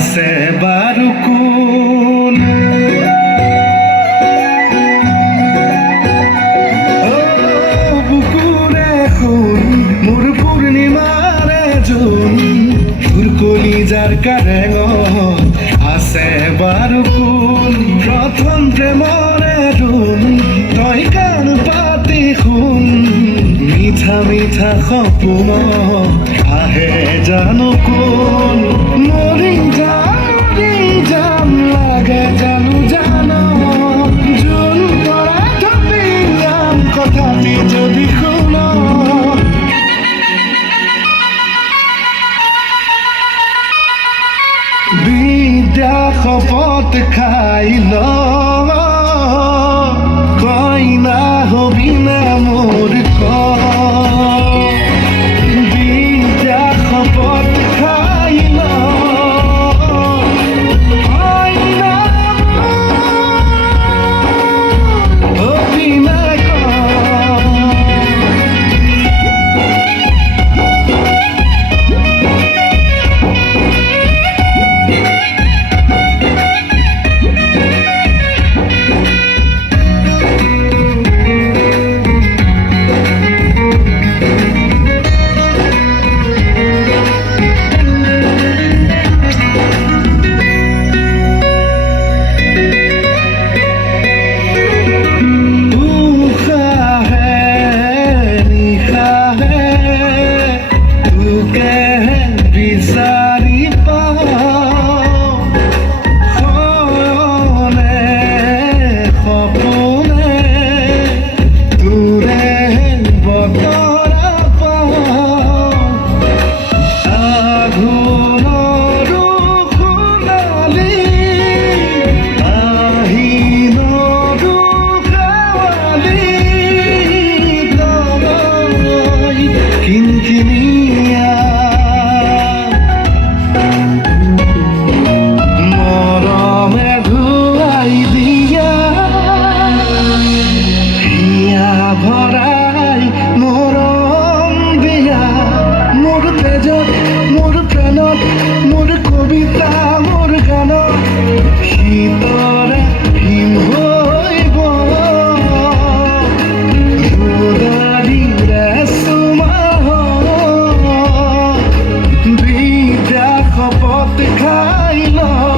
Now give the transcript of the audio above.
আছে বাৰু কোন বুকুৰে শুন মোৰ পূৰ্ণিমাৰে জোন তোৰ কলিজাৰ কাৰেঙত আছে বাৰু কোন প্ৰথম প্ৰেমৰে ধুন তই কাণ পাতি শুন মিঠা মিঠা সপোন আহে জানো কোন মৰি যাম লাগে জানো জানো জোন পৰা থপি যাম কথাটি যদি শুন বিদ্যা শপত খাই ল কইনা হবি না মোৰ বিদ্যা শপত খাই ল কইনা হবি না মোৰ প্ৰাণত মোৰ কবিতা মোৰ গানত শীতৰে হিম হৈব ৰ'দাদিৰে চুমাহ বিদ্যা শপত খাই ল